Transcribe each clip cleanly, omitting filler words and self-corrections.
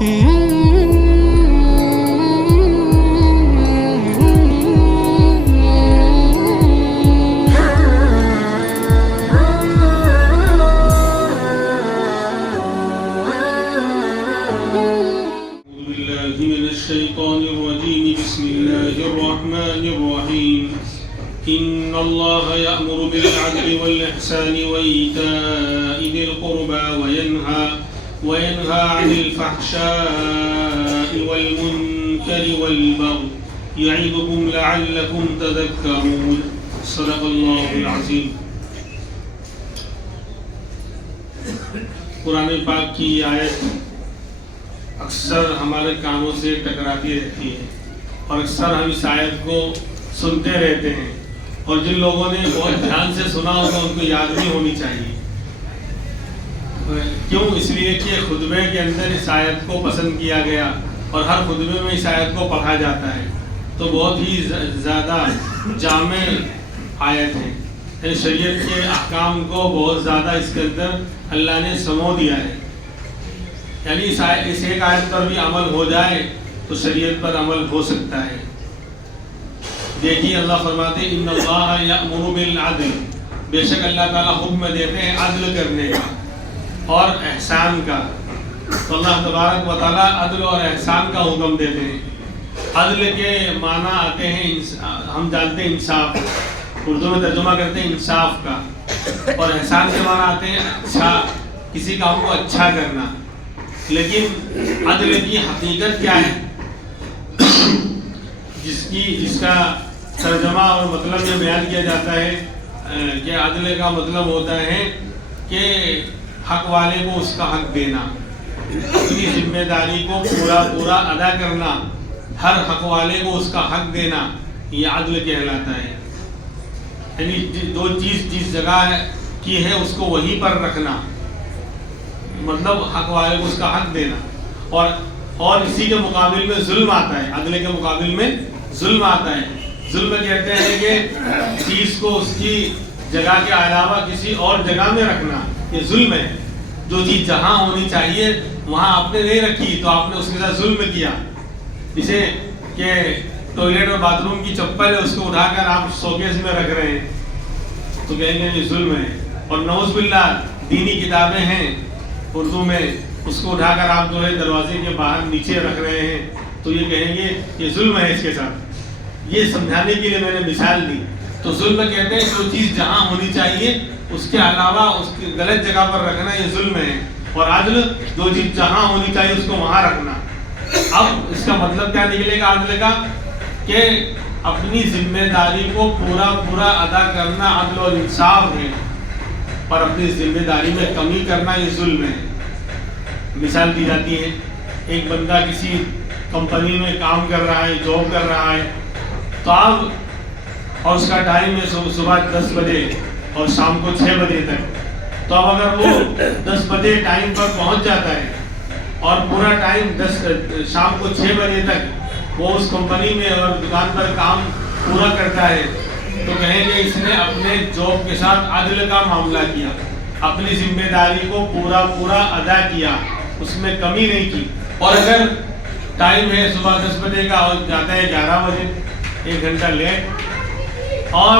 الشيطان الرجيم بسم الله الرحمن الرحيم إن الله يأمر بالعدل والإحسان وإيتاء ذي القربى وينهى عن الفحشاء والمنكر والبغي يعظكم لعلكم تذكرون صدق الله العظيم. قرآن پاک کی آیت اکثر ہمارے کانوں سے ٹکراتی رہتی ہے اور اکثر ہم اس آیت کو سنتے رہتے ہیں، اور جن لوگوں نے بہت دھیان سے سنا ہوگا ان کو یاد بھی ہونی چاہیے. کیوں؟ اس لیے کہ خطبے کے اندر اس آیت کو پسند کیا گیا اور ہر خطبے میں اس آیت کو پڑھا جاتا ہے، تو بہت ہی زیادہ جامع آیت ہے. شریعت کے احکام کو بہت زیادہ اس کے اندر اللہ نے سمو دیا ہے. یعنی اس ایک آیت پر بھی عمل ہو جائے تو شریعت پر عمل ہو سکتا ہے. دیکھیے اللہ فرماتے ہیں ان اللہ یأمر بالعدل، بے شک اللہ تعالیٰ حکم دیتے ہیں عدل کرنے کا اور احسان کا. تو اللہ تبارک و تعالیٰ عدل اور احسان کا حکم دیتے ہیں. عدل کے معنی آتے ہیں ہم جانتے ہیں انصاف، اردو میں ترجمہ کرتے ہیں انصاف کا، اور احسان کے معنی آتے ہیں اچھا، کسی کام کو اچھا کرنا. لیکن عدل کی حقیقت کیا ہے جس کا ترجمہ اور مطلب یہ بیان کیا جاتا ہے کہ عدل کا مطلب ہوتا ہے کہ حق والے کو اس کا حق دینا، اپنی ذمہ داری کو پورا ادا کرنا، ہر حق والے کو اس کا حق دینا، یہ عدل کہلاتا ہے. یعنی دو چیز جس جگہ کی ہے اس کو وہیں پر رکھنا، مطلب حق والے کو اس کا حق دینا. اور اسی کے مقابل میں ظلم آتا ہے، عدل کے مقابل میں ظلم آتا ہے. ظلم کہتے ہیں کہ چیز کو اس کی جگہ کے علاوہ کسی اور جگہ میں رکھنا، یہ ظلم ہے. جو چیز جہاں ہونی چاہیے وہاں آپ نے نہیں رکھی تو آپ نے اس کے ساتھ ظلم کیا. جسے کہ ٹوائلٹ اور باتھ روم کی چپل ہے، اس کو اٹھا کر آپ شوکیس میں رکھ رہے ہیں تو کہیں گے یہ ظلم ہے. اور نعوذ باللہ دینی کتابیں ہیں اردو میں، اس کو اٹھا کر آپ جو ہے دروازے کے باہر نیچے رکھ رہے ہیں تو یہ کہیں گے یہ ظلم ہے اس کے ساتھ. یہ سمجھانے کے لیے میں نے مثال دی. تو ظلم کہتے ہیں جو چیز جہاں ہونی چاہیے اس کے علاوہ اس کی غلط جگہ پر رکھنا، یہ ظلم ہے. اور عدل جو چیز جہاں ہونی چاہیے اس کو وہاں رکھنا. اب اس کا مطلب کیا نکلے گا عدل کا؟ کہ اپنی ذمہ داری کو پورا ادا کرنا عدل اور انصاف ہے، اور اپنی ذمہ داری میں کمی کرنا یہ ظلم ہے. مثال دی جاتی ہے، ایک بندہ کسی کمپنی میں کام کر رہا ہے، جاب کر رہا ہے، تو آپ اور اس کا ٹائم ہے صبح 10 بجے اور شام کو 6 بجے تک. تو اب اگر وہ 10 بجے ٹائم پر پہنچ جاتا ہے اور پورا ٹائم شام کو 6 بجے تک وہ اس کمپنی میں اور دکان پر کام پورا کرتا ہے تو کہیں گے اس نے اپنے جاب کے ساتھ عدل کا معاملہ کیا، اپنی ذمہ داری کو پورا ادا کیا، اس میں کمی نہیں کی. اور اگر ٹائم ہے صبح 10 بجے کا اور جاتا ہے 11 بجے، 1 گھنٹہ لیٹ، اور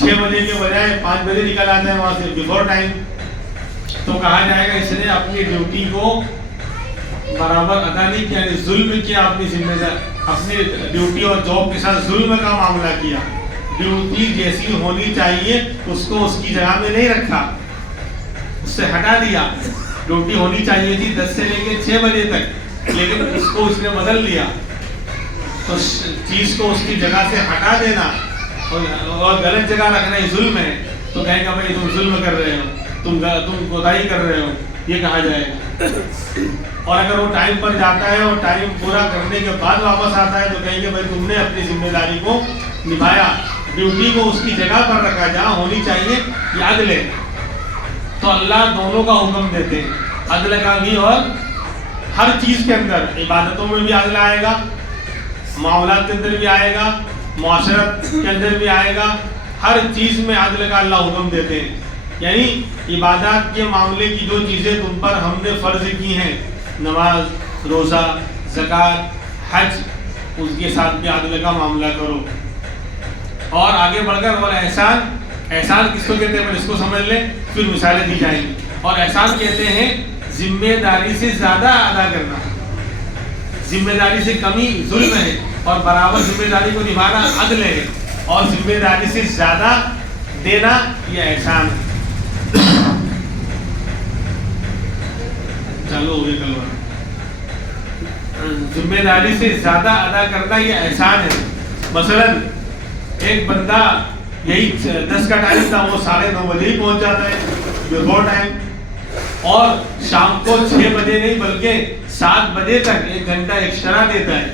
6 بجے کے بجائے 5 بجے نکل آتا ہے وہاں سے بیفور ٹائم، تو کہا جائے گا اس نے اپنی ڈیوٹی کو برابر ادا نہیں کیا، یعنی ظلم کیا، اپنی ذمہ داری اپنی ڈیوٹی اور جاب کے ساتھ ظلم کا معاملہ کیا. ڈیوٹی جیسی ہونی چاہیے اس کو اس کی جگہ میں نہیں رکھا، اس سے ہٹا دیا. ڈیوٹی ہونی چاہیے تھی 10 سے لے کے 6 بجے تک، لیکن اس کو اس نے بدل لیا. تو چیز کو اس کی جگہ سے ہٹا دینا اور غلط جگہ رکھنا یہ ظلم ہے. تو کہیں گا بھائی تم ظلم کر رہے ہو، تم کوتاہی کر رہے ہو، یہ کہا جائے گا. اور اگر وہ ٹائم پر جاتا ہے اور ٹائم پورا کرنے کے بعد واپس آتا ہے تو کہیں گے بھائی تم نے اپنی ذمہ داری کو نبھایا، ڈیوٹی کو اس کی جگہ پر رکھا جہاں ہونی چاہیے، یہ عدل ہے. تو اللہ دونوں کا حکم دیتے ہیں، عدل کا بھی، اور ہر چیز کے اندر عبادتوں میں بھی عدل آئے گا، معاملات کے اندر بھی آئے گا، معاشرت کے اندر بھی آئے گا، ہر چیز میں عدل کا اللہ حکم دیتے ہیں. یعنی عبادات کے معاملے کی جو چیزیں تم پر ہم نے فرض کی ہیں، نماز، روزہ زکوٰۃ حج اس کے ساتھ بھی عدل کا معاملہ کرو. اور آگے بڑھ کر اور احسان کس کو کہتے ہیں اس کو سمجھ لیں, پھر مثالیں دی جائیں گی. اور احسان کہتے ہیں ذمہ داری سے زیادہ ادا کرنا. ذمہ داری سے کمی ظلم ہے اور برابر ذمہ داری کو نبھانا عدل ہے, اور ذمہ داری سے زیادہ دینا یہ احسان ہے. چلو ہو گئے کلمہ. ذمہ داری سے زیادہ ادا کرنا یہ احسان ہے. مثلا ایک بندہ یہی 10 کا ٹائم تھا, وہ 9:30 بجے ہی پہنچ جاتا ہے بیفور ٹائم, اور شام کو 6 بجے نہیں بلکہ 7 بجے تک 1 گھنٹہ ایکسٹرا دیتا ہے.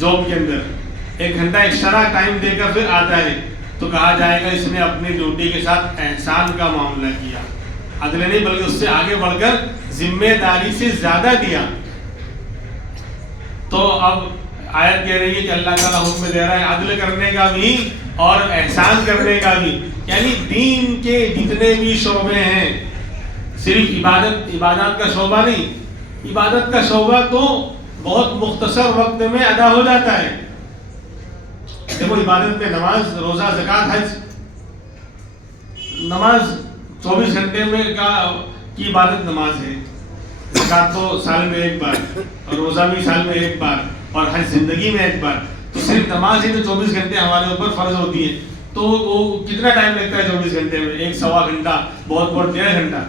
جاب کے اندر 1 گھنٹہ ایکسٹرا ٹائم دے کر پھر آتا ہے, تو کہا جائے گا اس نے اپنی ڈیوٹی کے ساتھ احسان کا معاملہ کیا. عدل نہیں بلکہ اس سے آگے بڑھ کر ذمہ داری سے زیادہ دیا. تو اب آیت کہہ رہی ہے کہ اللہ تعالیٰ حکم دے رہا ہے عدل کرنے کا بھی اور احسان کرنے کا بھی. یعنی دین کے جتنے بھی شعبے ہیں, صرف عبادات کا شعبہ نہیں, عبادت کا شعبہ تو بہت مختصر وقت میں ادا ہو جاتا ہے. دیکھو عبادت میں نماز, روزہ, زکوٰۃ, حج. نماز 24 گھنٹے میں کی عبادت نماز ہے. زکوٰۃ تو سال میں 1 بار, اور روزہ بھی سال میں 1 بار, اور حج زندگی میں 1 بار. تو صرف نماز ہی تو 24 گھنٹے ہمارے اوپر فرض ہوتی ہے. تو وہ کتنا ٹائم لگتا ہے 24 گھنٹے میں؟ 1-1.25 گھنٹہ, بہت 1.5 گھنٹہ.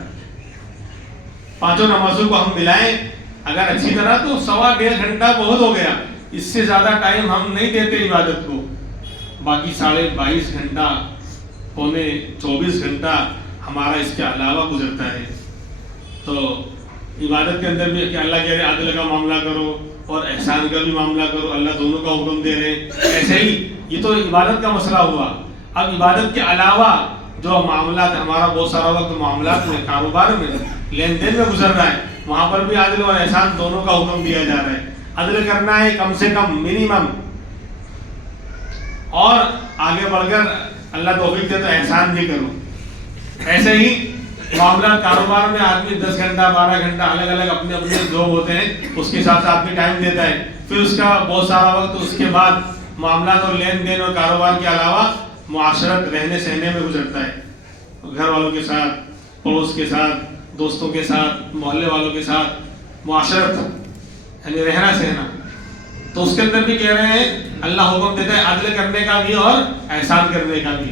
5 نمازوں کو ہم ملائیں اگر اچھی طرح تو 1.25 گھنٹہ بہت ہو گیا. اس سے زیادہ ٹائم ہم نہیں دیتے عبادت کو. باقی 22.5 گھنٹہ, 24 گھنٹہ ہمارا اس کے علاوہ گزرتا ہے. تو عبادت کے اندر بھی کہ اللہ کہہ رہے عدل کا معاملہ کرو اور احسان کا بھی معاملہ کرو, اللہ دونوں کا حکم دے رہے ہیں. ایسے ہی یہ تو عبادت کا مسئلہ ہوا. اب عبادت کے علاوہ جو معاملات, ہمارا بہت سارا وقت معاملات میں, کاروبار میں, لین دین میں گزر رہا ہے, وہاں پر بھی عدل اور احسان دونوں کا حکم دیا جا رہا ہے. عدل کرنا ہے کم سے کم منیمم, اور آگے بڑھ کر اللہ توفیق دے تو احسان بھی کرو. ایسے ہی معاملات کاروبار میں آدمی 10 گھنٹہ 12 گھنٹہ الگ الگ اپنے جاب ہوتے ہیں, اس کے حساب سے آدمی ٹائم دیتا ہے. پھر اس کا بہت سارا وقت اس کے بعد معاملات اور لین دین اور کاروبار کے علاوہ معاشرت, رہنے سہنے میں گزرتا ہے. گھر والوں کے ساتھ, پڑوس کے ساتھ, دوستوں کے ساتھ, محلے والوں کے ساتھ, معاشرت یعنی رہنا سہنا. تو اس کے اندر بھی کہہ رہے ہیں اللہ حکم دیتا ہے عدل کرنے کا بھی اور احسان کرنے کا بھی.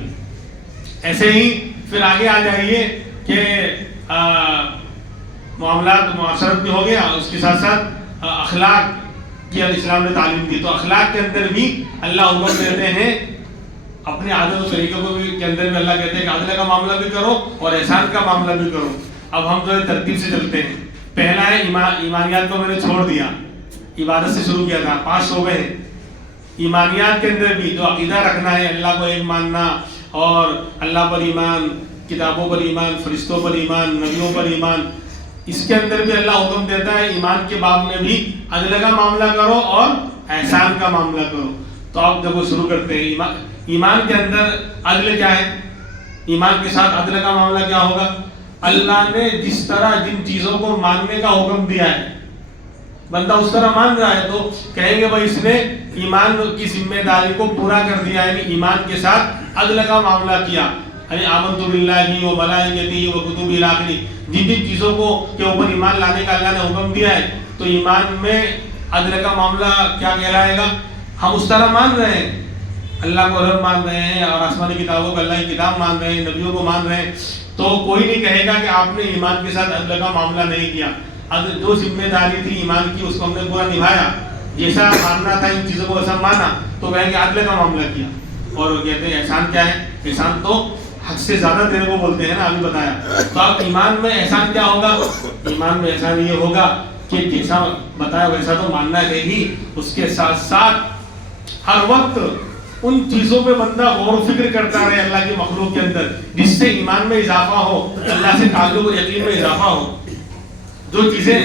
ایسے ہی پھر آگے آ جائیے کہ معاملات معاشرت بھی ہو گیا, اس کے ساتھ ساتھ اخلاق کی اسلام نے تعلیم دی. تو اخلاق کے اندر بھی اللہ حکم دیتے ہیں اپنے عادت و طریقوں کو بھی کے اندر بھی اللہ کہتے ہیں کہ عدل کا معاملہ بھی کرو اور احسان کا معاملہ بھی کرو. اب ہم جو ہے ترتیب سے چلتے ہیں. پہلا ہے ایمانیات کو میں نے چھوڑ دیا, عبادت سے شروع کیا تھا. 5 شعبے ہیں ایمانیات کے اندر بھی. جو عقیدہ رکھنا ہے, اللہ کو ایک ماننا, اور اللہ پر ایمان, کتابوں پر ایمان, فرشتوں پر ایمان, نبیوں پر ایمان. اس کے اندر بھی اللہ حکم دیتا ہے ایمان کے باب میں بھی عدل کا معاملہ کرو اور احسان کا معاملہ کرو. تو آپ جب شروع کرتے ہیں ایمان کے اندر عدل کیا ہے, ایمان کے ساتھ عدل کا معاملہ کیا ہوگا؟ اللہ نے جس طرح جن چیزوں کو ماننے کا حکم دیا ہے بندہ اس طرح مان رہا ہے, تو کہیں گے بھائی اس نے ایمان کی ذمہ داری کو پورا کر دیا, یعنی ایمان کے ساتھ عدل کا معاملہ کیا. یعنی آمنت باللہ و ملائکتہ و کتبہ الی آخرہ, جن جن چیزوں کو کے اوپر ایمان لانے کا اللہ نے حکم دیا ہے, تو ایمان میں عدل کا معاملہ کیا کہلائے گا؟ ہم اس طرح مان رہے ہیں, اللہ کو رب مان رہے ہیں, اور آسمانی کتابوں کو اللہ کی کتاب مان رہے ہیں, نبیوں کو مان رہے ہیں. تو کوئی نہیں کہے گا کہ آپ نے ایمان کے ساتھ عدل کا معاملہ نہیں کیا. جو ذمہ داری تھی ایمان کی اس کو ہم نے پورا نبھایا, جیسا ماننا تھا ان چیزوں کو ویسا مانا, تو کہیں گے عدل کا معاملہ کیا. اور کہتے ہیں احسان کیا ہے؟ احسان تو حق سے زیادہ دینے کو بولتے ہیں نا, ابھی بتایا. تو اب ایمان میں احسان کیا ہوگا؟ ایمان میں احسان یہ ہوگا کہ جیسا بتایا ویسا تو ماننا ہے ہی, اس کے ساتھ ساتھ ہر وقت ان چیزوں پہ بندہ غور و فکر کرتا رہے اللہ کی مخلوق کے اندر, جس سے ایمان میں اضافہ ہو, اللہ سے تعلق و یقین میں اضافہ ہو. جو چیزیں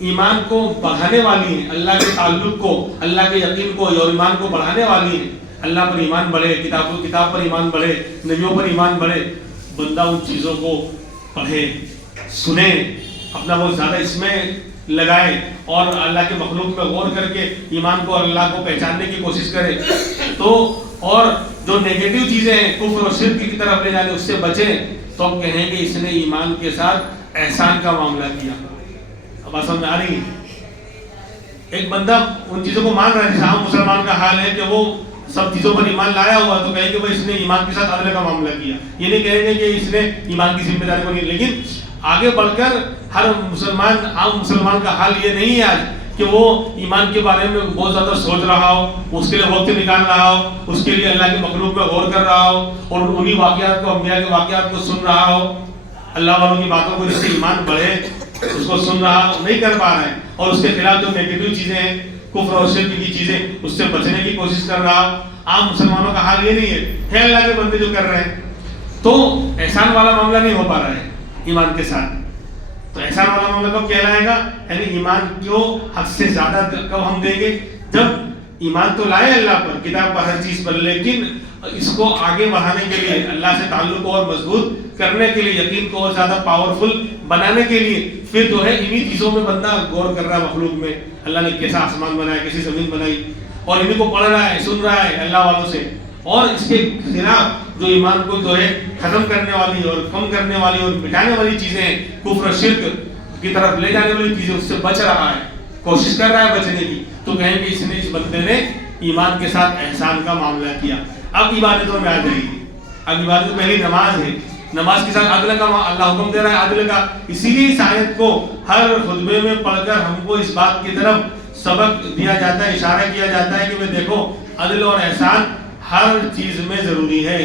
ایمان کو بڑھانے والی ہیں, اللہ کے تعلق کو, اللہ کے یقین کو اور ایمان کو بڑھانے والی ہیں, اللہ پر ایمان بڑھے, کتاب پر ایمان بڑھے, نبیوں پر ایمان بڑھے, بندہ ان چیزوں کو پڑھے, سنے, اپنا وہ زیادہ اس میں لگائے اور اللہ کے مخلوق میں غور کر کے ایمان کو اور اللہ کو پہچاننے کی کوشش کرے تو، اور جو نیگیٹو چیزیں ہیں کفر اور شرک کی طرف لے جانے اس سے بچیں، تو ہم کہیں گے اس نے ایمان کے ساتھ احسان کا معاملہ کیا۔ اب بات سمجھ آ رہی ہے؟ ایک بندہ ان چیزوں کو مان رہا ہے، جیسے عام مسلمان کا حال ہے کہ وہ سب چیزوں پر ایمان لایا ہوا، تو کہیں گے وہ اس نے ایمان کے ساتھ عدل کا معاملہ کیا، یہ نہیں کہیں گے کہ اس نے ایمان کی ذمہ داری کو نہیں۔ لیکن آگے بڑھ کر ہر مسلمان، عام مسلمان کا حال یہ نہیں ہے آج کہ وہ ایمان کے بارے میں بہت زیادہ سوچ رہا ہو، اس کے لیے وقت نکال رہا ہو، اس کے لیے اللہ کے مخلوق میں غور کر رہا ہو اور انہی واقعات کو، انبیاء کے واقعات کو سن رہا ہو، اللہ والوں کی باتوں کو جس سے ایمان بڑھے اس کو سن رہا ہو، نہیں کر پا رہا ہے، اور اس کے خلاف جو نیگیٹو چیزیں ہیں کفر اور شرک کی چیزیں اس سے بچنے کی کوشش کر رہا ہو۔ عام مسلمانوں کا حال یہ نہیں ہے اللہ کے بندے جو کر رہے ہیں، تو احسان والا معاملہ نہیں ہو پا رہا ہے ایمان کے ساتھ۔ تو احسان والا معاملہ کب کہلائے گا؟ یعنی ایمان کو حد سے زیادہ کب ہم دیں گے؟ جب ایمان تو لائے اللہ پر، کتاب پر، ہر چیز پر، لیکن اس کو آگے بڑھانے کے لیے، اللہ سے تعلق کو اور مضبوط کرنے کے لیے، یقین کو اور زیادہ پاورفل بنانے کے لیے پھر جو ہے انہی چیزوں میں بندہ غور کر رہا ہے، مخلوق میں اللہ نے کیسا آسمان بنایا، کیسی زمین بنائی، اور انہیں کو پڑھ رہا ہے، سن رہا ہے اللہ والوں سے، اور اس کے خلاف جو ایمان کو جو ہے ختم کرنے والی اور کم کرنے والی اور مٹانے والی چیزیں ہیں، کفر و شرک کی طرف لے جانے والی چیزیں، اس سے بچ رہا ہے، کوشش کر رہا ہے بچنے کی، تو کہیں کہ اس نے، اس بندے نے ایمان کے ساتھ احسان کا معاملہ کیا۔ اب عبادتوں میں آ جائے گی۔ اب عبادت پہلی نماز ہے، نماز کے ساتھ عدل کا اللہ حکم دے رہا ہے، عدل کا، اسی لیے اس آیت کو ہر خطبے میں پڑھ کر ہم کو اس بات کی طرف سبق دیا جاتا ہے، اشارہ کیا جاتا ہے کہ وہ دیکھو عدل اور احسان ہر چیز میں ضروری ہے۔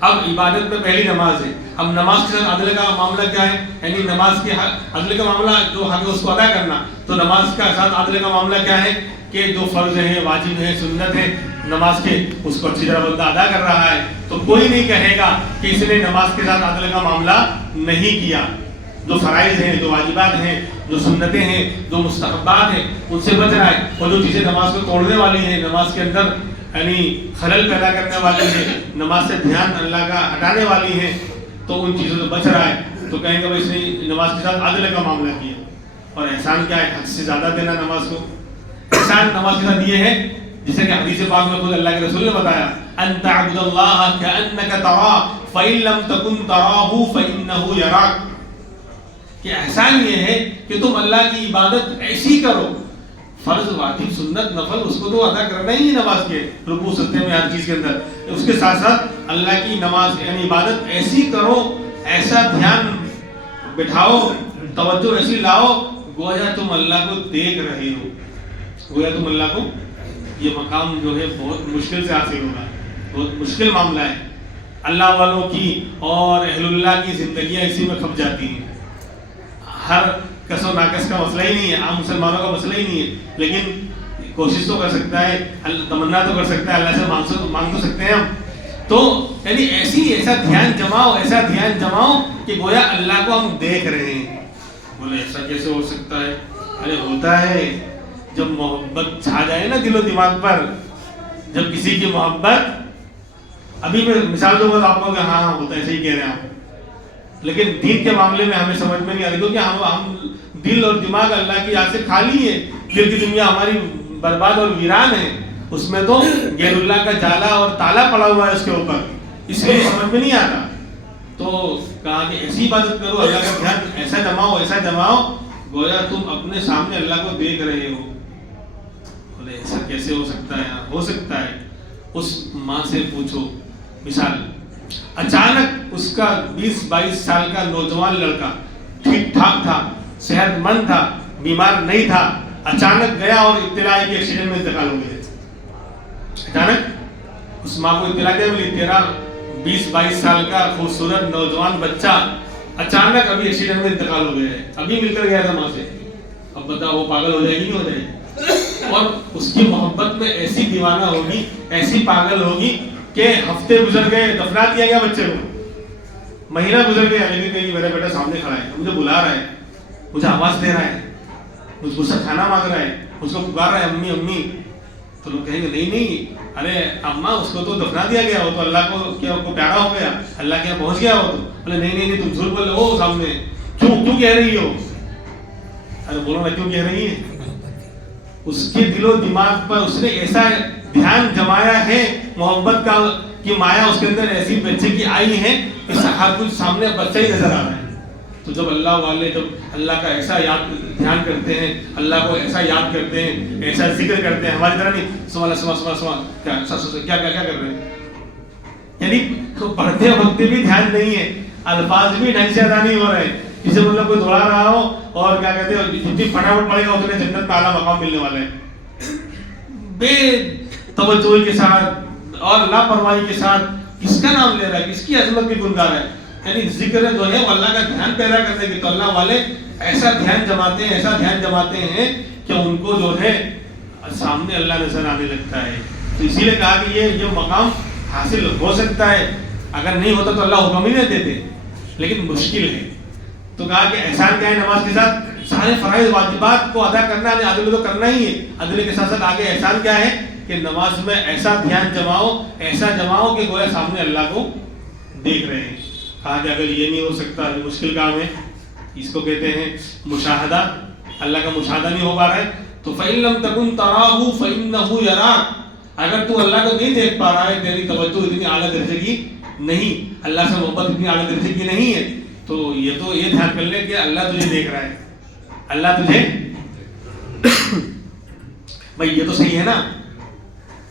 اب عبادت میں پہلی نماز ہے، اب نماز کے ساتھ عدل کا معاملہ کیا ہے؟ یعنی نماز کے عدل کا معاملہ جو حق ہے اس کو ادا کرنا، تو نماز کا ساتھ عدل کا معاملہ کیا ہے کہ جو فرض ہیں، واجب ہیں، سنت ہیں نماز کے، اس کو اچھی طرح بندہ ادا کر رہا ہے، تو کوئی نہیں کہے گا کہ اس نے نماز کے ساتھ عدل کا معاملہ نہیں کیا۔ جو فرائض ہیں، جو واجبات ہیں، جو سنتیں ہیں، جو مستحبات ہیں، ان سے بچ رہا ہے، اور جو چیزیں نماز کو توڑنے والی ہیں، نماز کے اندر یعنی خلل پیدا کرنے والی ہیں، نماز سے دھیان اللہ کا ہٹانے والی ہیں، تو ان چیزوں سے بچ رہا ہے، تو کہیں گے بھائی اس نے نماز کے ساتھ عدل کا معاملہ کیا۔ اور احسان کیا ہے؟ حد سے زیادہ دینا نماز کو۔ احسان نماز کے ساتھ یہ ہے جسے کہ حدیث پاک میں خود اللہ کے رسول نے بتایا، ان تعبد اللہ کأنک تراہ فإن لم تکن تراہ فإنہ یراک، کہ احسان یہ ہے کہ تم اللہ کی عبادت ایسی کرو، فرض، واجب، سنت، نفل، اس کو تو ادا کرنا ہی ہے نماز کے رکوع سجدے میں، ہر چیز کے اندر، اس کے ساتھ ساتھ اللہ کی نماز یعنی عبادت ایسی کرو، ایسا دھیان بٹھاؤ، توجہ ایسی لاؤ گویا تم اللہ کو دیکھ رہے ہو، گویا تم اللہ کو، یہ مقام جو ہے بہت مشکل سے حاصل ہوگا، بہت مشکل معاملہ ہے۔ اللہ والوں کی اور اہل اللہ کی زندگیاں اسی میں کھپ جاتی ہیں۔ ہر کس و ناقص کا مسئلہ ہی نہیں ہے، عام مسلمانوں کا مسئلہ ہی نہیں ہے، لیکن کوشش تو کر سکتا ہے، تمنا تو کر سکتا ہے، اللہ سے مانگ تو سکتے ہیں ہم، تو یعنی ایسا دھیان جماؤ کہ گویا اللہ کو ہم دیکھ رہے ہیں۔ بولے ایسا کیسے ہو سکتا ہے؟ ارے ہوتا ہے، جب محبت چھا جائے نا دل و دماغ پر، جب کسی کی محبت، ابھی میں مثال دوں گا آپ کو کہ ہاں ہوتا ہے، صحیح کہہ رہے ہیں آپ، لیکن دین کے معاملے میں ہمیں سمجھ میں نہیں آ رہی، کیونکہ ہم دل اور دماغ اللہ کی یاد سے خالی ہے، دل کی دنیا ہماری برباد اور ویران ہے، اس میں تو غیر اللہ کا جالا اور تالا پڑا ہوا ہے اس کے اوپر، اس لیے سمجھ میں نہیں آتا، تو کہا کہ ایسی عبادت کرو، اللہ کا دھیان ایسا جماؤ گویا تم اپنے سامنے اللہ کو دیکھ رہے ہو۔ بولے ایسا کیسے ہو سکتا ہے؟ ہو سکتا ہے، اس ماں سے پوچھو، مثال اچانک اس کا 20-22 سال کا نوجوان لڑکا ٹھیک ٹھاک تھا، صحت مند تھا، بیمار نہیں تھا، اچانک گیا اور اطلاع کہ ایکسیڈنٹ میں انتقال ہو گیا۔ اچانک اس ماں کو اطلاع کیا ملی؟ تیرا 20-22 سال کا خوبصورت نوجوان بچہ اچانک ابھی ایکسیڈنٹ میں انتقال ہو گیا ہے، ابھی مل کر گیا تھا ماں سے، اب بتا وہ پاگل ہو جائے گی نہیں ہو جائے گی؟ اور اس کی محبت میں ایسی دیوانہ ہوگی، ایسی پاگل ہوگی کہ ہفتے گزر گئے، دفنا دیا گیا بچے کو، مہینہ گزر گیا، لیکن کہیں میرا بیٹا سامنے کھڑا ہے، مجھے بلا رہا ہے، مجھے آواز دے رہا ہے، مجھ سے کھانا مانگ رہا ہے، اس کو پکار رہا ہے امی امی، تو لوگ کہیں گے نہیں ارے اماں اس کو تو دفنا دیا گیا، وہ تو اللہ کو کیا کو پیارا ہو گیا، اللہ کے یہاں پہنچ گیا وہ تو، بولے نہیں تم جھوٹ بول رہے ہو، سامنے کیوں کہہ رہی ہو؟ ارے بولو نا کیوں کہہ رہی ہے؟ اس کے دل و دماغ پر اس نے ایسا دھیان جمایا ہے، محبت کا کی مایا اس کے اندر ایسی بچے کی آئی ہے کہ ہر کچھ سامنے بچہ ہی نظر آ رہا ہے۔ تو جب اللہ والے جب اللہ کا ایسا یاد دھیان کرتے ہیں، اللہ کو ایسا یاد کرتے ہیں، ایسا ذکر کرتے ہیں، ہماری طرح نہیں کیا کر رہے ہیں، یعنی پڑھتے وقت بھی دھیان نہیں ہے، الفاظ بھی ڈھنگ سے ادا نہیں ہو رہے، جسے مطلب کوئی دوڑا رہا ہو اور کیا کہتے ہیں جتنی فٹافٹ پڑے گا اتنے جنت میں اعلیٰ مقام ملنے والا ہے، بے توجہی کے ساتھ اور لاپرواہی کے ساتھ کس کا نام لے رہا ہے، کس کی عظمت کی گنگار ہے، یعنی ذکر جو ہے وہ اللہ کا دھیان پیدا کرنے کی، تو اللہ والے ایسا دھیان جماتے ہیں کہ ان کو جو ہے سامنے اللہ نظر آنے لگتا ہے۔ تو اسی لیے کہا کہ یہ مقام حاصل ہو سکتا ہے، اگر نہیں ہوتا تو اللہ حکم ہی نہیں دیتے، لیکن مشکل ہے۔ تو کہا کہ احسان کیا ہے؟ نماز کے ساتھ سارے فرائض واجبات کو ادا کرنا ہے، عدل تو کرنا ہی ہے، عدل کے ساتھ ساتھ آگے احسان کیا ہے کہ نماز میں ایسا دھیان جماؤ کہ گویا سامنے اللہ کو دیکھ رہے ہیں۔ کہا کہ اگر یہ نہیں ہو سکتا مشکل کام ہے، اس کو کہتے ہیں مشاہدہ، اللہ کا مشاہدہ نہیں ہو پا رہا ہے تو فَإِن لَمْ تَكُنْ تَرَاهُ فَإِنَّهُ يَرَاكَ، اگر تو اللہ کو نہیں دیکھ پا رہا ہے، تیری توجہ اتنی اعلیٰ درجے کی نہیں، اللہ سے محبت اتنی اعلیٰ درجے کی نہیں ہے، تو یہ دھیان کر لے کہ اللہ تجھے دیکھ رہا ہے، اللہ تجھے بھائی یہ تو صحیح ہے نا،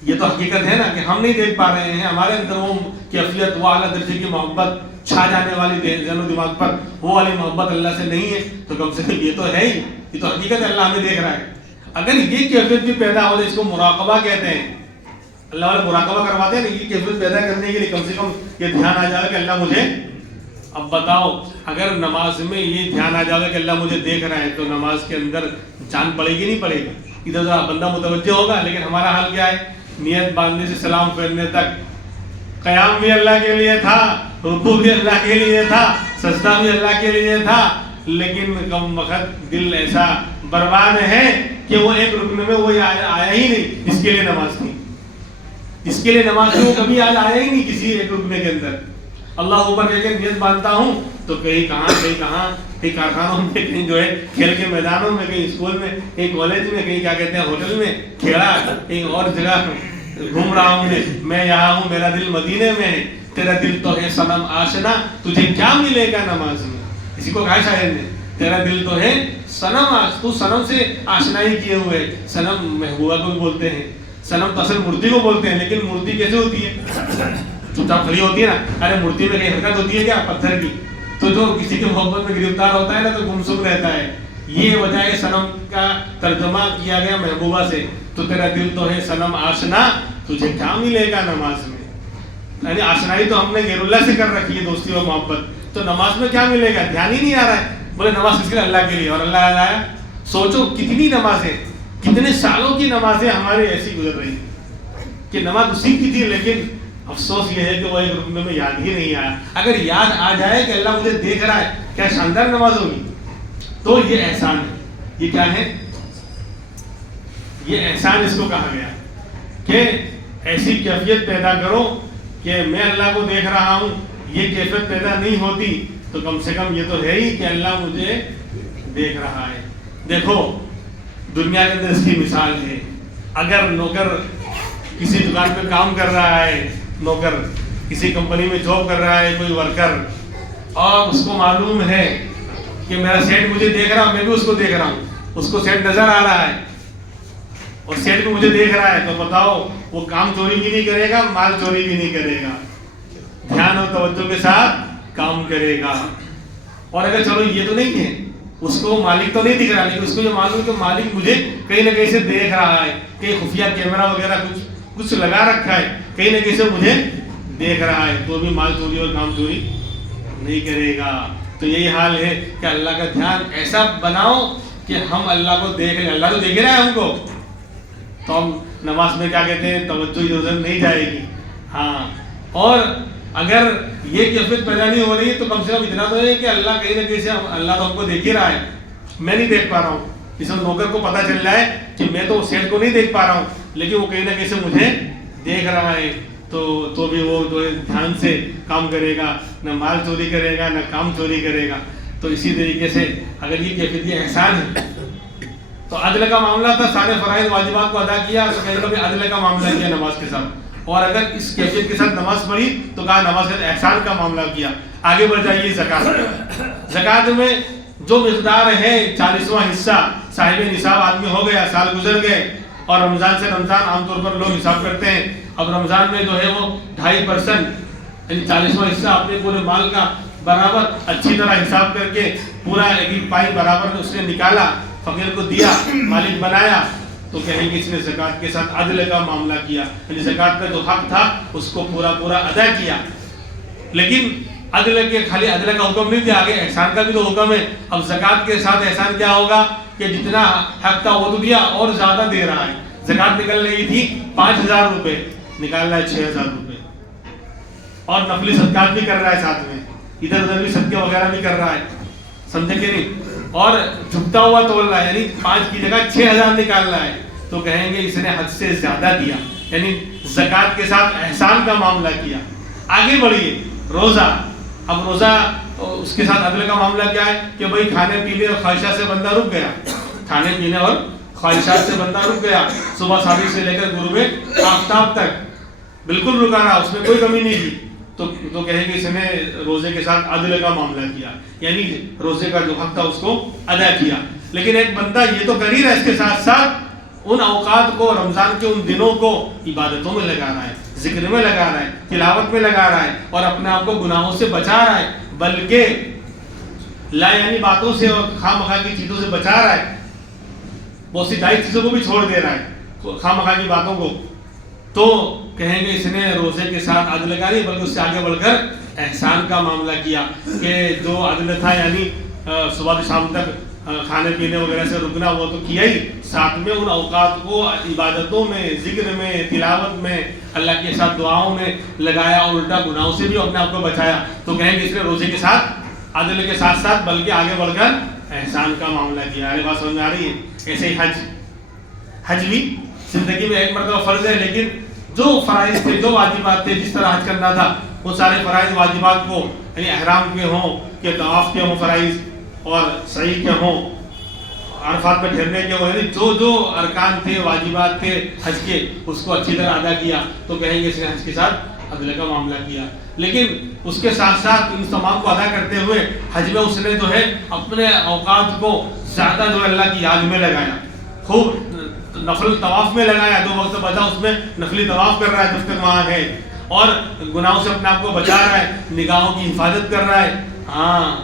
یہ تو حقیقت ہے نا کہ ہم نہیں دیکھ پا رہے ہیں، ہمارے اندر وہ کیفیت، وہ اعلیٰ درجے کی محبت چھا جانے والی ذہن و دماغ پر وہ والی محبت اللہ سے نہیں ہے، تو کم سے کم یہ تو ہے ہی، یہ تو حقیقت ہے، اللہ ہمیں دیکھ رہا ہے۔ اگر یہ کیفیت بھی پیدا ہو جائے، اس کو مراقبہ کہتے ہیں، اللہ والے مراقبہ کرواتے ہیں نا، یہ کیفیت پیدا کرنے کے لیے کم سے کم یہ دھیان آ جائے کہ اللہ مجھے، اب بتاؤ اگر نماز میں یہ دھیان آ جائے کہ اللہ مجھے دیکھ رہا ہے تو نماز کے اندر جان پڑے گی نہیں پڑے گی؟ ادھر ادھر بندہ متوجہ ہوگا، لیکن ہمارا حال کیا ہے؟ نیت باندھنے سے سلام پھیرنے تک قیام بھی اللہ کے لیے تھا، رکوع بھی اللہ کے لیے تھا، سجدہ بھی اللہ کے لیے تھا، لیکن کم وقت دل ایسا برباد ہے کہ وہ ایک رکن میں وہ آیا ہی نہیں جس کے لیے نماز تھی، جس کے لیے نماز تھی وہ کبھی آج آیا ہی نہیں کسی ایک رکن کے اندر۔ اللہ اوپر کہہ کے نیت باندھتا ہوں تو کہیں کارخانوں میں، کہیں جو ہے کھیل کے میدانوں میں، کہیں اسکول میں، کہیں کالج میں، کہیں کیا کہتے ہیں ہوٹل میں کھیڑا، کہیں اور جگہ گھوم رہا ہوں، میں یہاں ہوں، میرا دل مدینے میں ہے، تیرا دل تو ہے صنم آشنا، تجھے کیا ملے گا نماز میں؟ اسی کو کہا شاعر نے، تیرا دل تو ہے صنم تو صنم سے آشنائی کیے ہوئے، صنم محبوبہ کو بھی بولتے ہیں، صنم تو اصل مورتی کو بولتے ہیں، لیکن مورتی کیسے ہوتی ہے؟ چپ چاپ کھڑی ہوتی ہے نا، ارے مورتی میں کہیں حرکت ہوتی ہے کیا پتھر کی؟ تو جو کسی کی محبت میں گرفتار ہوتا ہے نا تو گمسم رہتا ہے، یہ وجہ ہے صنم کا ترجمہ کیا گیا محبوبہ سے، تو تیرا دل تو ہے صنم آشنا، تجھے کیا ملے گا نماز میں؟ یعنی آشنائی تو ہم نے غیر اللہ سے کر رکھی ہے، دوستی و محبت، تو نماز میں کیا ملے گا؟ دھیان ہی نہیں آ رہا ہے، بولے نماز کس کے لیے؟ اللہ کے لیے، اور اللہ یاد آیا؟ سوچو کتنی نمازیں، کتنے سالوں کی نمازیں ہماری ایسی گزر رہی کہ نماز اسی کی تھی، لیکن افسوس یہ ہے کہ وہ ایک رکن میں یاد ہی نہیں آیا۔ اگر یاد آ جائے کہ اللہ مجھے دیکھ رہا ہے، کیا شاندار نماز ہوگی۔ تو یہ احسان ہے، یہ کیا ہے؟ یہ احسان اس کو کہا گیا کہ ایسی کیفیت پیدا کرو کہ میں اللہ کو دیکھ رہا ہوں، یہ کیفیت پیدا نہیں ہوتی تو کم سے کم یہ تو ہے ہی کہ اللہ مجھے دیکھ رہا ہے۔ دیکھو دنیا کے اندر اس کی مثال ہے، اگر نوکر کسی دکان پہ کام کر رہا ہے، نوکر کسی کمپنی میں جاب کر رہا ہے، کوئی ورکر، اور اس کو معلوم ہے کہ میرا سیٹ مجھے دیکھ رہا، میں بھی اس کو دیکھ رہا ہوں، اس کو سیٹ نظر آ رہا ہے اور سیٹ بھی مجھے دیکھ رہا ہے، تو بتاؤ وہ کام چوری بھی نہیں کرے گا، مال چوری بھی نہیں کرے گا، دھیان اور توجہ کے ساتھ کام کرے گا۔ اور اگر چلو یہ تو نہیں ہے، اس کو مالک تو نہیں دکھ رہا، لیکن اس کو یہ معلوم کہ مالک مجھے کہیں نہ کہیں سے دیکھ رہا ہے، کہیں خفیہ کیمرہ وغیرہ کچھ لگا رکھا ہے، کہیں نہ کہیں سے مجھے دیکھ رہا ہے، تو بھی مال چوری اور کام چوری نہیں کرے گا۔ تو یہی حال ہے کہ اللہ کا دھیان ایسا بناؤ کہ ہم اللہ کو دیکھ لیں، اللہ تو دیکھ رہا ہے ہم کو، تو ہم نماز میں کیا کہتے ہیں توجہ ادھر نہیں جائے گی۔ ہاں، اور اگر یہ کیفیت پیدا نہیں ہو رہی ہے تو کم سے کم اتنا تو ہے کہ اللہ کہیں نہ کہیں سے اللہ تو ہم کو دیکھ ہی رہا ہے، میں نہیں دیکھ پا رہا ہوں، اس نوکر کو پتہ چل جائے کہ میں تو سیٹ کو نہیں دیکھ پا رہا ہوں لیکن وہ کہیں نہ کہیں سے مجھے دیکھ رہا ہے، تو بھی وہ جو دھیان سے کام کرے گا، نہ مال چوری کرے گا، نہ کام چوری کرے گا۔ تو اسی طریقے سے اگر یہ کیفیت یہ احسان ہے تو عدل کا معاملہ تھا، سارے فرائض واجبات کو ادا کیا، تو کہیں کہ عدل کا معاملہ کیا نماز کے ساتھ. اور اگر اس کیفیت کے ساتھ نماز پڑھی تو کہا نماز کے احسان کا معاملہ کیا. آگے بڑھ جائیے زکوٰۃ. زکوٰۃ میں جو مقدار ہے 40واں حصہ صاحب نصاب آدمی ہو گیا، سال گزر گئے، اور رمضان سے رمضان عام طور پر لوگ حساب کرتے ہیں. اب رمضان میں جو ہے وہ 2.5% یعنی 40واں حصہ اپنے پورے مال کا برابر اچھی طرح حساب کر کے پورا ایک پائی برابر اس نے نکالا، فقیر کو دیا، مالک بنایا، تو کہیں گے اس نے زکوٰۃ کے ساتھ عدل کا معاملہ کیا، یعنی زکوٰۃ کا جو حق تھا اس کو پورا ادا کیا. لیکن عدل کے خالی عدل کا حکم نہیں دیا، آگے احسان کا بھی تو حکم ہے. اب زکوٰۃ کے ساتھ احسان کیا ہوگا کہ جتنا حق تھا وہ تو دیا اور زیادہ دے رہا ہے. زکوٰۃ نکل رہی تھی 5,000 روپے، نکال رہا ہے 6,000 روپے، اور نفلی صدقات بھی کر رہا ہے ساتھ میں، ادھر ادھر بھی صدقے وغیرہ بھی کر رہا ہے، سمجھے کہ نہیں؟ اور جھکتا ہوا تول رہا ہے، یعنی 5 کی جگہ 6,000 نکال رہا ہے. تو کہیں گے اس نے حد سے زیادہ دیا، یعنی زکوٰۃ کے ساتھ احسان کا معاملہ کیا. آگے بڑھیے روزہ. اب روزہ اس کے ساتھ عدل کا معاملہ کیا ہے کہ بھائی کھانے پینے اور خواہشات سے بندہ رک گیا، کھانے پینے اور خواہشات سے بندہ رک گیا، صبح صادق سے لے کر غروب آفتاب تک بالکل رکا رہا، اس میں کوئی کمی نہیں کی. تو کہیں گے اس نے روزے کے ساتھ عدل کا معاملہ کیا، یعنی روزے کا جو حق تھا اس کو ادا کیا. لیکن ایک بندہ یہ تو کر ہی رہا ہے، اس کے ساتھ ساتھ ان اوقات کو، رمضان کے ان دنوں کو عبادتوں میں لگا رہا ہے، ذکر میں لگا رہا ہے، تلاوت میں لگا رہا ہے، اور اپنے آپ کو گناہوں سے بچا رہا ہے، بلکہ لا یعنی باتوں سے اور خواہ مخواہ کی چیزوں سے بچا رہا ہے. بہت سی جائز چیزوں کو بھی چھوڑ دے رہا ہے، خواہ مخواہ کی باتوں کو. تو کہیں گے اس نے روزے کے ساتھ عدل کا نہیں بلکہ اس سے آگے بڑھ کر احسان کا معاملہ کیا، کہ جو عدل تھا یعنی صبح سے شام تک کھانے پینے وغیرہ سے رکنا وہ تو کیا ہی، ساتھ میں ان اوقات کو عبادتوں میں، ذکر میں، تلاوت میں، اللہ کے ساتھ دعاؤں میں لگایا، اور الٹا گناہوں سے بھی اپنے آپ کو بچایا. تو کہیں گے اس نے روزے کے ساتھ عدل کے ساتھ ساتھ بلکہ آگے بڑھ کر احسان کا معاملہ کیا. ارے بات سمجھ میں آ رہی ہے؟ ایسے ہی حج بھی زندگی میں ایک مرتبہ فرض ہے، لیکن جو فرائض تھے، جو واجبات تھے، جس طرح حج کرنا تھا وہ سارے فرائض واجبات کو، یعنی احرام کے ہوں کہ طواف کے ہوں فرائض، اور سعی کے ہوں، عرفات میں ٹھہرنے کے ہوں، یعنی جو ارکان تھے، واجبات تھے حج کے، اس کو اچھی طرح ادا کیا. تو کہیں گے اس نے حج کے ساتھ عدل کا معاملہ کیا. لیکن اس کے ساتھ ساتھ ان تمام کو ادا کرتے ہوئے حج میں اس نے جو ہے اپنے اوقات کو زیادہ جو ہے اللہ کی یاد میں لگایا، خوب نفل طواف میں لگایا، 2 وقت بچا اس میں نفلی طواف کر رہا ہے جب تک وہاں ہے، اور گناہوں سے اپنے آپ کو بچا رہا ہے، نگاہوں کی حفاظت کر رہا ہے. ہاں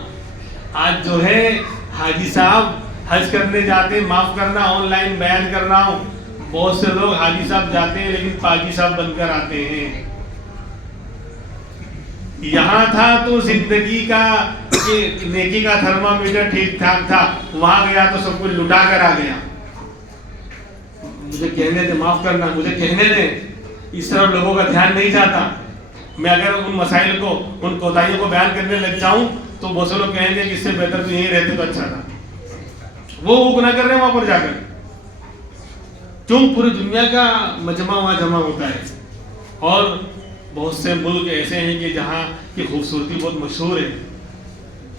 آج جو ہے حاجی صاحب حج کرنے جاتے ہیں، معاف کرنا آن لائن بیان کر رہا ہوں، بہت سے لوگ حاجی صاحب جاتے ہیں لیکن پاجی صاحب بن کر آتے ہیں. یہاں تھا تو زندگی کا نیکی کا تھرمامیٹر ٹھیک ٹھاک تھا، وہاں گیا تو سب کچھ لٹا کر آ گیا. مجھے کہنے دیں، معاف کرنا، مجھے کہنے دیں، اس طرف لوگوں کا دھیان نہیں جاتا. میں اگر ان مسائل کو، ان کوتاہیوں کو بیان کرنے لگ جاؤں تو بہت سے لوگ کہیں گے کہ اس سے بہتر تو یہیں رہتے تو اچھا تھا. وہ گناہ کر رہے ہیں وہاں پر جا کر، کیوں؟ پوری دنیا کا مجمع وہاں جمع ہوتا ہے، اور بہت سے ملک ایسے ہیں کہ جہاں کی خوبصورتی بہت مشہور ہے،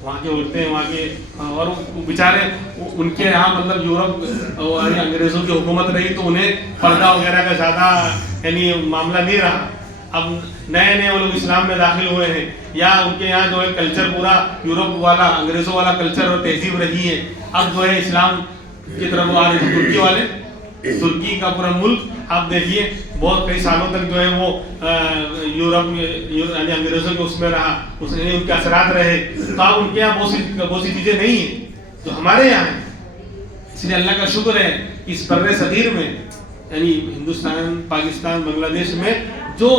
وہاں کی عورتیں، وہاں کے، اور بیچارے ان کے یہاں مطلب یورپ اور انگریزوں کی حکومت رہی تو انہیں پردہ وغیرہ کا زیادہ یعنی معاملہ نہیں رہا. اب نئے وہ لوگ اسلام میں داخل ہوئے ہیں، یا ان کے یہاں جو ہے کلچر پورا یورپ والا، انگریزوں والا کلچر اور تہذیب رہی ہے، اب جو ہے اسلام کی طرف وہ آ رہے ہیں. ترکی والے، ترکی کا پورا ملک آپ دیکھیے بہت کئی سالوں تک جو ہے وہ یورپ یعنی انگریزوں کے اس میں رہا، اس نے ان کے اثرات رہے. تو اب ان کے یہاں بہت سی چیزیں نہیں ہیں جو ہمارے یہاں ہیں. اس لیے اللہ کا شکر ہے اس بر صغیر میں، یعنی ہندوستان، پاکستان، بنگلہ دیش میں جو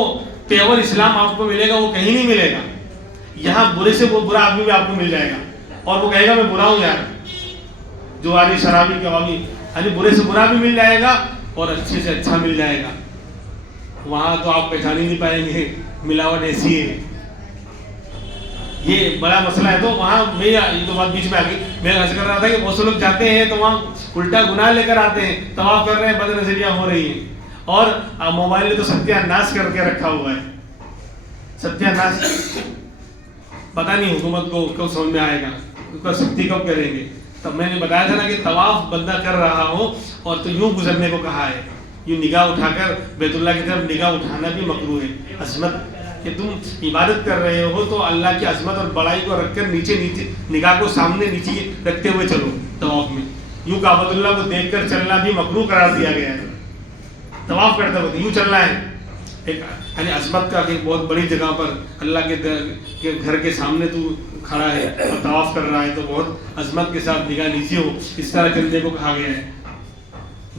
پیور اسلام آپ کو ملے گا وہ کہیں نہیں ملے گا. یہاں برے سے برا آدمی بھی آپ کو مل جائے گا، اور وہ کہے گا میں برا ہوں یار، جو آدمی شرابی کبابی، یعنی برے سے برا بھی مل جائے گا اور اچھے سے اچھا مل جائے گا. وہاں تو آپ پہچان ہی نہیں پائیں گے، ملاوٹ ایسی ہے. یہ بڑا مسئلہ ہے. تو وہاں میں یہ تو بات بیچ میں آ گئی، میں عرض کر رہا تھا کہ بہت سے لوگ جاتے ہیں تو وہاں الٹا گناہ لے کر آتے ہیں، طواف کر رہے ہیں، بد نظریاں ہو رہی ہیں، اور موبائل نے تو ستیہ ناش کر کے رکھا ہوا ہے. ستیہ ناش پتہ نہیں حکومت کو کب سمجھ میں آئے گا، اس پر سختی کب کریں گے. تو میں نے بتایا تھا نا کہ طواف بندہ کر رہا ہو اور تو یوں گزرنے کو کہا ہے، یوں نگاہ اٹھا کر بیت اللہ کی طرف نگاہ اٹھانا بھی مکروہ ہے. عظمت کہ تم عبادت کر رہے ہو تو اللہ کی عظمت اور بڑائی کو رکھ کر نیچے نگاہ کو سامنے نیچے رکھتے ہوئے چلو طواف میں. یوں کعبۃ اللہ کو دیکھ کر چلنا بھی مکروہ قرار دیا گیا ہے. طواف کرتے وقت یوں چلنا ہے. ایک یعنی عظمت کا ایک بہت بڑی جگہ پر اللہ کے گھر کے سامنے تو کھڑا ہے اور طواف کر رہا ہے تو بہت عظمت کے ساتھ نگاہ نیچے ہو اس طرح چلنے کو کہا گیا ہے.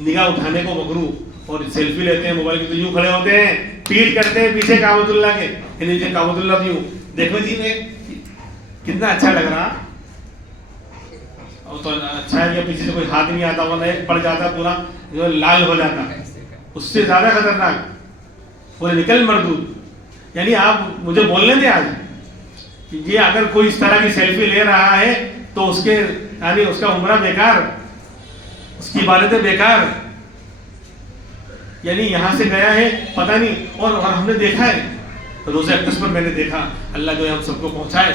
نگاہ اٹھانے کو مکروہ. اور سیلفی لیتے ہیں موبائل کی تو یوں کھڑے ہوتے ہیں، پیٹ کرتے ہیں پیچھے کعبۃ اللہ کے، یعنی جو کعبۃ اللہ یوں دیکھو جی میں کتنا اچھا لگ رہا. اور تو اچھا ہے کہ پیچھے سے کوئی ہاتھ نہیں آتا ورنہ ایک پڑ جاتا پورا جو لال ہو جاتا، اس سے زیادہ خطرناک پورے نکل مردود. یعنی آپ مجھے بولنے دیں آج کہ یہ اگر کوئی اس طرح کی سیلفی لے رہا ہے تو اس کے یعنی اس کا عمرہ بیکار، اس کی عبادتیں بیکار. یعنی یہاں سے گیا ہے پتہ نہیں. اور ہم نے دیکھا ہے روزہ اقدس پر، میں نے دیکھا، اللہ جو ہے ہم سب کو پہنچائے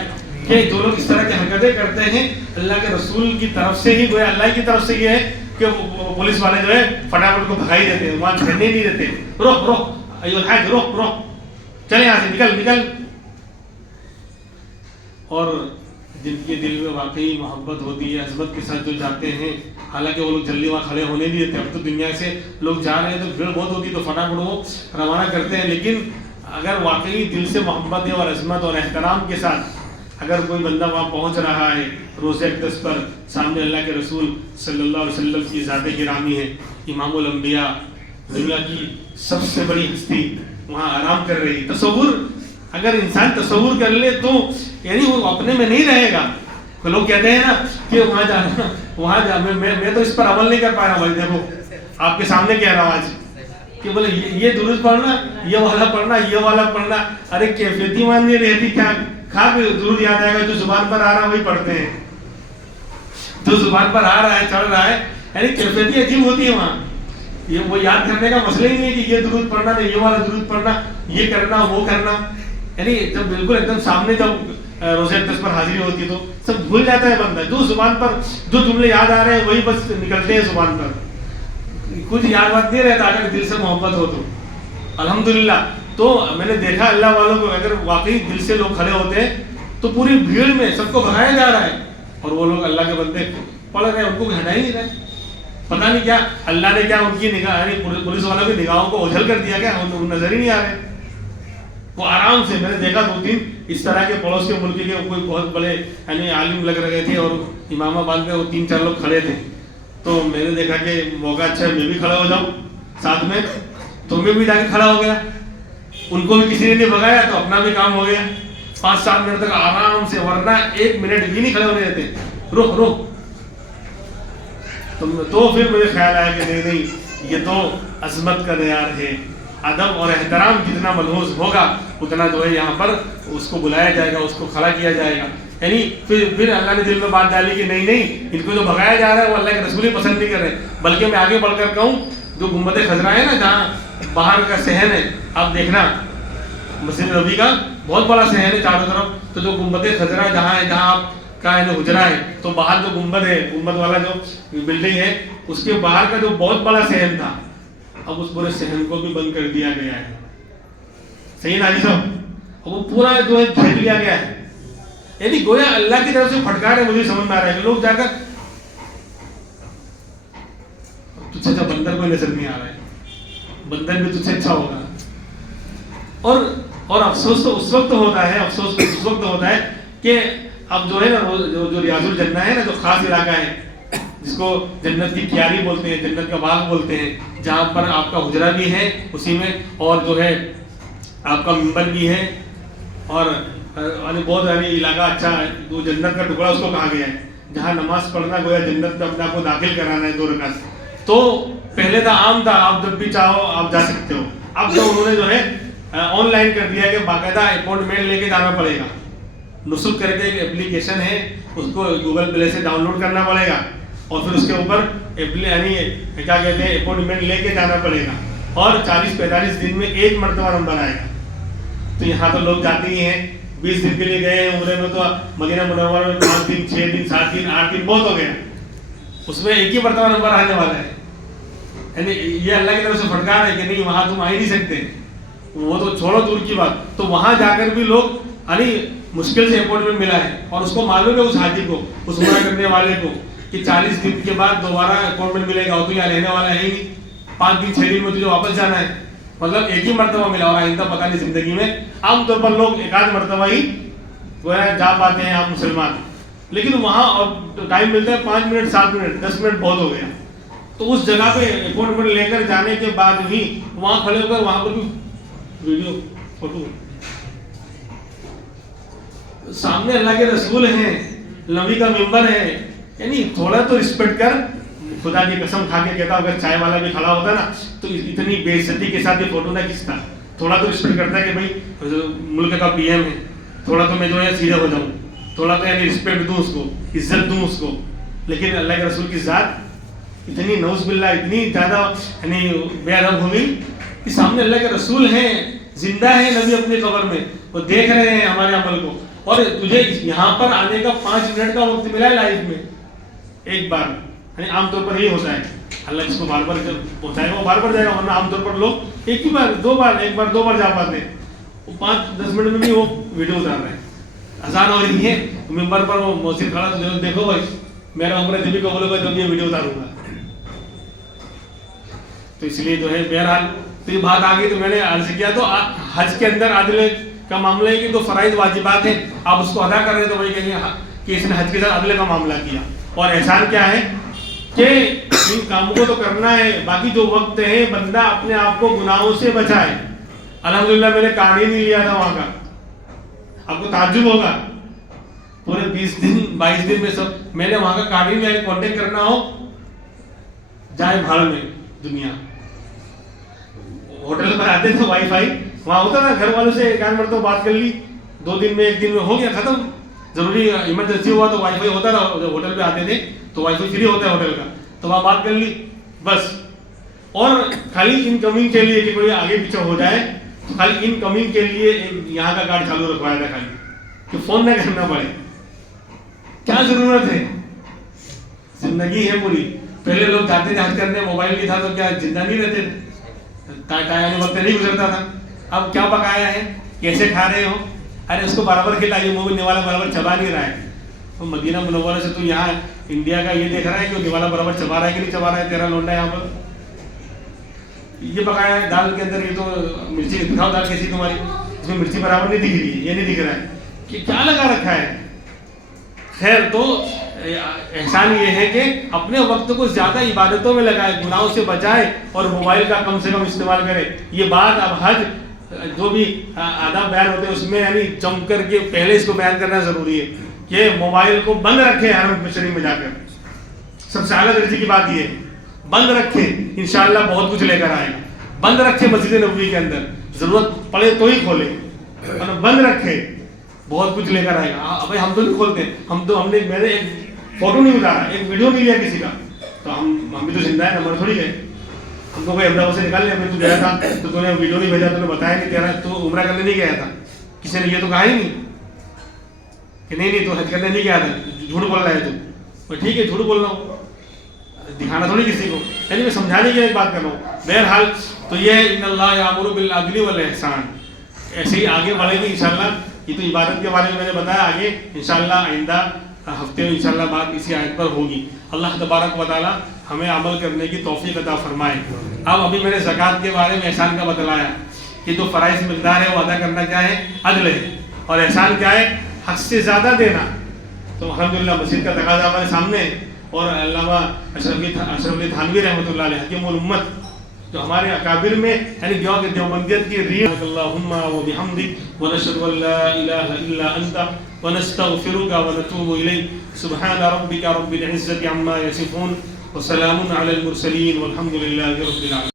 کہ جو لوگ اس طرح کی حرکتیں کرتے ہیں اللہ کے رسول کی طرف سے ہی گویا اللہ کی طرف سے یہ ہے کہ پولیس والے جو ہے فٹافٹ کو بھگائی دیتے ہیں، وہاں چڑھنے نہیں دیتے. روک روک روک روک چلے یہاں سے نکل. اور جن کے دل میں واقعی محبت ہوتی ہے عظمت کے ساتھ جو جاتے ہیں، حالانکہ وہ لوگ جلدی وہاں کھڑے ہونے نہیں دیتے. اب تو دنیا سے لوگ جا رہے ہیں تو بھیڑ بہت ہوتی ہے تو فٹافٹ وہ روانہ کرتے ہیں. لیکن اگر واقعی دل سے محبت ہے اور عظمت اور احترام کے ساتھ اگر کوئی بندہ وہاں پہنچ رہا ہے روزہ اقدس پر، سامنے اللہ کے رسول صلی اللہ علیہ وسلم کی ذات گرامی ہے، امام الانبیاء، دنیا کی سب سے بڑی ہستی وہاں آرام کر رہی. تصور اگر انسان تصور کر لے تو یعنی وہ اپنے میں نہیں رہے گا. لوگ کہتے ہیں نا کہ وہاں جا میں تو اس پر عمل نہیں کر پا رہا. بھائی دیکھو آپ کے سامنے کہہ رہا ہوں آج کہ بولے یہ درود پڑھنا، یہ والا پڑھنا. ارے کیفیتی مان نہیں رہتی کیا؟ کھا کے درود یاد آئے گا، جو زبان پر آ رہا ہے وہی پڑھتے ہیں، جو زبان پر آ رہا ہے چڑھ رہا ہے. یعنی کیفیتی عجیب ہوتی ہے وہاں. یہ وہ یاد کرنے کا مسئلہ ہی نہیں ہے کہ یہ درود پڑھنا نہیں، یہ والا درود پڑھنا، یہ کرنا وہ کرنا. یعنی جب بالکل ایک دم سامنے جب روزہ اقدس پر حاضری ہوتی ہے تو سب بھول جاتا ہے بندہ. جو زبان پر جو جملے یاد آ رہے ہیں وہی بس نکلتے ہیں زبان پر، کچھ یاد بات نہیں رہتا اگر دل سے محبت ہو تو. الحمدللہ. تو میں نے دیکھا اللہ والوں کو اگر واقعی دل سے لوگ کھڑے ہوتے ہیں تو پوری بھیڑ میں سب کو بھگایا جا رہا ہے اور وہ لوگ اللہ کے بندے پڑھ رہے ہیں، ان کو ہٹا ہی نہیں رہے. پتہ نہیں کیا اللہ نے کیا ان کی نگاہ یعنی پولیس والوں کی نگاہوں کو اوجھل کر دیا، کیا نظر ہی نہیں آ رہے. وہ آرام سے میں نے دیکھا 2-3 اس طرح کے پڑوس کے ملک کے کوئی بہت بڑے یعنی عالم لگ رہے تھے اور امام آباد میں وہ 3-4 لوگ کھڑے تھے. تو میں نے دیکھا کہ موقع اچھا ہے میں بھی کھڑا ہو جاؤں ساتھ میں، تو میں بھی جا کے کھڑا ہو گیا. ان کو بھی کسی نے نہیں بھگایا تو اپنا بھی کام ہو گیا. 5-7 منٹ تک آرام سے، ورنہ 1 منٹ بھی نہیں کھڑے ہونے دیتے. رک تو پھر مجھے خیال آیا کہ نہیں یہ تو عظمت کا معیار ہے. ادب اور احترام جتنا ملحوظ ہوگا اتنا جو ہے یہاں پر اس کو بلایا جائے گا، اس کو کھڑا کیا جائے گا. یعنی پھر اللہ نے دل میں بات ڈالی کہ نہیں ان کو جو بھگایا جا رہا ہے وہ اللہ کے رسول ہی پسند نہیں کر رہے. بلکہ میں آگے بڑھ کر کہوں جو گنبد خضرا ہے نا جہاں باہر کا صحن ہے، آپ دیکھنا مسجد نبوی کا بہت بڑا صحن ہے چاروں طرف. تو جو گنبد خضرا جہاں ہے، جہاں آپ کا حجرا ہے، تو باہر جو گنبد ہے، گنبد والا جو بلڈنگ ہے، اس کے باہر کا جو بہت بڑا صحن تھا اب اس پورے صحن کو بھی بند کر دیا گیا ہے. صحیح نا جی صاحب؟ وہ پورا جو ہے گھیر لیا گیا ہے. یعنی گویا اللہ کی طرف سے پھٹکار ہے. مجھے سمجھ میں آ رہا ہے کہ لوگ جا کر تجھ سے اچھا بندر کوئی نظر نہیں آ رہا ہے، بندر بھی تجھ سے اچھا ہوگا. اور افسوس تو اس وقت ہوتا ہے، افسوس تو اس وقت ہوتا ہے کہ اب جو ہے نا جو ریاض الجنہ ہے نا، جو خاص علاقہ ہے جس کو جنت کی کیاری بولتے ہیں، جنت کا باغ بولتے ہیں، جہاں پر آپ کا حجرہ بھی ہے اسی میں، اور جو ہے آپ کا ممبر بھی ہے، اور بہت علاقہ اچھا ہے. وہ جنت کا ٹکڑا اس کو کہا گیا ہے جہاں نماز پڑھنا گویا جنت میں اپنے آپ کو داخل کرانا ہے 2 رکعت. تو پہلے تھا عام تھا، آپ جب بھی چاہو آپ جا سکتے ہو. اب جو انہوں نے جو ہے آن لائن کر دیا کہ باقاعدہ اپوائنٹمنٹ لے کے جانا پڑے گا. نسخ کر کے ایک اپلیکیشن ہے، اس کو گوگل پلے سے ڈاؤن لوڈ کرنا پڑے گا اور پھر اس کے اوپر یعنی کیا کہتے ہیں اپوائنٹمنٹ لے کے جانا پڑے گا اور 40-45 دن میں 1 مرتبہ نمبر آئے گا. تو یہاں تو لوگ جاتے ہی ہیں. 20 دن کے لیے گئے ہیں عمرے میں تو مدینہ منورہ میں 5 دن 6 دن 7 دن 8 دن بہت ہو گیا. اس میں ایک ہی مرتبہ نمبر آنے والا ہے. یعنی یہ اللہ کی طرف سے پھٹکار ہے کہ نہیں وہاں تم آ ہی نہیں سکتے. وہ تو چھوڑو دور کی بات, تو وہاں جا کر بھی لوگ یعنی مشکل سے اپوائنٹمنٹ ملا ہے, اور اس کو معلوم ہے اس حاجی کو, اس عمرہ کرنے والے کو, کہ 40 دن کے بعد دوبارہ اپوائنٹمنٹ ملے گا, اور تو یہاں رہنے والا ہے ہی نہیں, 5 دن 6 دن میں تجھے واپس جانا ہے. مطلب ایک ہی مرتبہ ملا, اور آئندہ پتہ نہیں زندگی میں. عام طور پر لوگ ایک آدھ مرتبہ ہی وہ جا پاتے ہیں آپ مسلمان, لیکن وہاں اور ٹائم ملتا ہے 5 منٹ 7 منٹ 10 منٹ بہت ہو گیا. تو اس جگہ پہ اپوائنٹمنٹ لے کر جانے کے بعد بھی وہاں کھڑے ہو کر وہاں پر بھی ویڈیو فوٹو, سامنے اللہ کے رسول ہیں, نبی کا ممبر ہے, یعنی تھوڑا تو رسپیکٹ کر. خدا کی قسم کھا کے کہتا ہوں اگر چائے والا بھی کھڑا ہوتا نا تو اتنی بے عزتی کے ساتھ یہ فوٹو نہ کھینچتا. تھوڑا تو رسپیکٹ کرتا ہے کہ بھائی ملک کا پی ایم ہے, تھوڑا تو میں جو ہے سیدھا ہو جاؤں, تھوڑا تو یعنی رسپیکٹ دوں اس کو, عزت دوں اس کو. لیکن اللہ کے رسول کی ذات اتنی نعوذ باللہ اتنی زیادہ یعنی بے ادب ہو گئی کہ سامنے اللہ کے رسول ہیں, زندہ ہے نبی اپنی قبر میں, وہ دیکھ رہے ہیں ہمارے عمل کو, اور تجھے یہاں پر آنے کا 5 منٹ کا وقت ملا ہے لائف میں ایک بار. یعنی عام طور پر یہی ہوتا ہے, اللہ جس کو بار بار پہنچائے گا وہ بار بار جائے گا, ورنہ عام طور پر لوگ ایک ہی بار 2 بار, ایک بار 2 بار جا پاتے ہیں. وہ 5-10 منٹ میں بھی وہ ویڈیو اتار رہے ہیں. اذان ہو رہی ہے ممبر پر وہ مؤذن کھڑا, تو دیکھو بھائی میرا عمرہ جب بھی قبول ہوگا جب یہ ویڈیو اتاروں گا. تو اس لیے جو ہے بہرحال تو یہ بات آ گئی, تو میں نے عرض کیا تو حج کے اندر عدل کا معاملہ ہے کہ تو فرائض واجبات ہیں آپ اس کو ادا کر رہے ہیں, تو وہی کہیں گے کہ اس نے حج کے ساتھ عدل کا معاملہ کیا. اور احسان کیا ہے کہ ان کاموں کو تو کرنا ہے, باقی جو وقت ہے بندہ اپنے آپ کو گناہوں سے بچائے. الحمدللہ میں نے کارڈ ہی نہیں لیا تھا وہاں کا, آپ کو تعجب ہوگا پورے 20 دن 22 دن میں سب میں نے وہاں کا کارڈ ہی لیا. کانٹیکٹ کرنا ہو جائے بھاڑ میں دنیا, ہوٹل پر آتے تھے وائی فائی وہاں ہوتا نا, گھر والوں سے ایک آدھ مرتبہ بات کر لی, 2 دن میں 1 دن میں ہو گیا ختم. ضروری ایمرجنسی ہوا تو وائی فائی ہوتا تھا, جب ہوٹل پہ آتے تھے تو وائی فائی فری ہوتا ہے ہوٹل کا, تو وہاں بات کر لی بس. اور خالی ان کمنگ کے لیے کہ کوئی آگے پیچھے ہو جائے, تو خالی ان کمنگ کے لیے یہاں کا کارڈ چالو رکھوایا تھا خالی, کہ فون نہ کرنا پڑے. کیا ضرورت ہے, زندگی ہے پوری. پہلے لوگ جاتے تھے حج کرنے, موبائل نہیں تھا تو کیا زندہ نہیں رہتے تھے, وقت نہیں گزرتا تھا. اب کیا پکایا ہے, کیسے کھا رہے ہو, ارے اس کو برابر کھلائیے, منہ میں نوالا برابر چبا نہیں رہا ہے. تو مدینہ منورہ سے تو یہاں انڈیا کا یہ دیکھ رہا ہے کہ نوالا برابر چبا رہا ہے کہ نہیں چبا رہا ہے تیرا لونڈا یہاں پر. یہ پکایا ہے دال کے اندر, یہ تو مرچی دکھاؤ دال کیسی تمہاری, اس میں مرچی برابر نہیں دکھ رہی ہے, یہ نہیں دکھ رہا ہے کہ کیا لگا رکھا ہے. خیر تو احسان یہ ہے کہ اپنے وقت کو زیادہ عبادتوں میں لگائے, گناہوں سے بچائے, اور موبائل کا کم سے کم استعمال کرے. یہ بات اب حج جو بھی آداب بیان ہوتے ہیں اس میں یعنی جم کر کے پہلے اس کو بیان کرنا ضروری ہے کہ موبائل کو بند رکھے حرم شریف میں جا کر. سب سے اعلیٰ درجے کی بات یہ ہے, بند رکھے, انشاءاللہ بہت کچھ لے کر آئے. بند رکھے مسجد نبوی کے اندر, ضرورت پڑے تو ہی کھولے, بند رکھے, بہت کچھ لے کر آئے گا. بھائی ہم تو نہیں کھولتے, ہم نے میں نے ایک فوٹو نہیں اتارا, ایک ویڈیو نہیں لیا کسی کا, تو ہم بھی تو زندہ ہے, نمبر تھوڑی گئے. ہم کو کوئی احمدآباد سے نکال لیا, میں تو گیا تھا تو نے ویڈیو نہیں بھیجا, تو نے بتایا نہیں تیرا تو عمرہ کرنے نہیں گیا تھا. کسی نے یہ تو کہا ہی نہیں کہ نہیں تو حج کرنے نہیں گیا تھا, جھوٹ بول رہا ہے تو. ٹھیک ہے جھوٹ بول رہا ہوں, دکھانا تھوڑی کسی کو, یعنی میں سمجھانے کی ایک بات کر رہا ہوں. بہرحال تو یہ ہے ان اللہ یامر بالعدل والاحسان, ایسے ہی آگے بڑھے گی انشاءاللہ. یہ تو عبادت کے بارے میں نے بتایا, آگے انشاءاللہ آئندہ ہفتے میں انشاءاللہ بات اسی آیت پر ہوگی. اللہ تبارک و تعالی ہمیں عمل کرنے کی توفیق عطا فرمائے. اب ابھی میں نے زکوٰۃ کے بارے میں احسان کا بتلایا کہ جو فرائض مقدار ہے وہ ادا کرنا کیا ہے, عدل ہے, اور احسان کیا ہے, حق سے زیادہ دینا. تو الحمدللہ مسجد کا تقاضا ہمارے سامنے ہے, اور علامہ اشرف علی تھانوی رحمۃ اللہ علیہ حکیم الامت جو ہمارے اکابر میں یعنی دیوبندیت کی ریح. اللہم و بحمدک ونشہد ان لا الہ الا انت ونستغفرک ونتوب الیک. سبحان ربک رب العزة عما یصفون وسلام علی المرسلین والحمد للہ رب العالمین.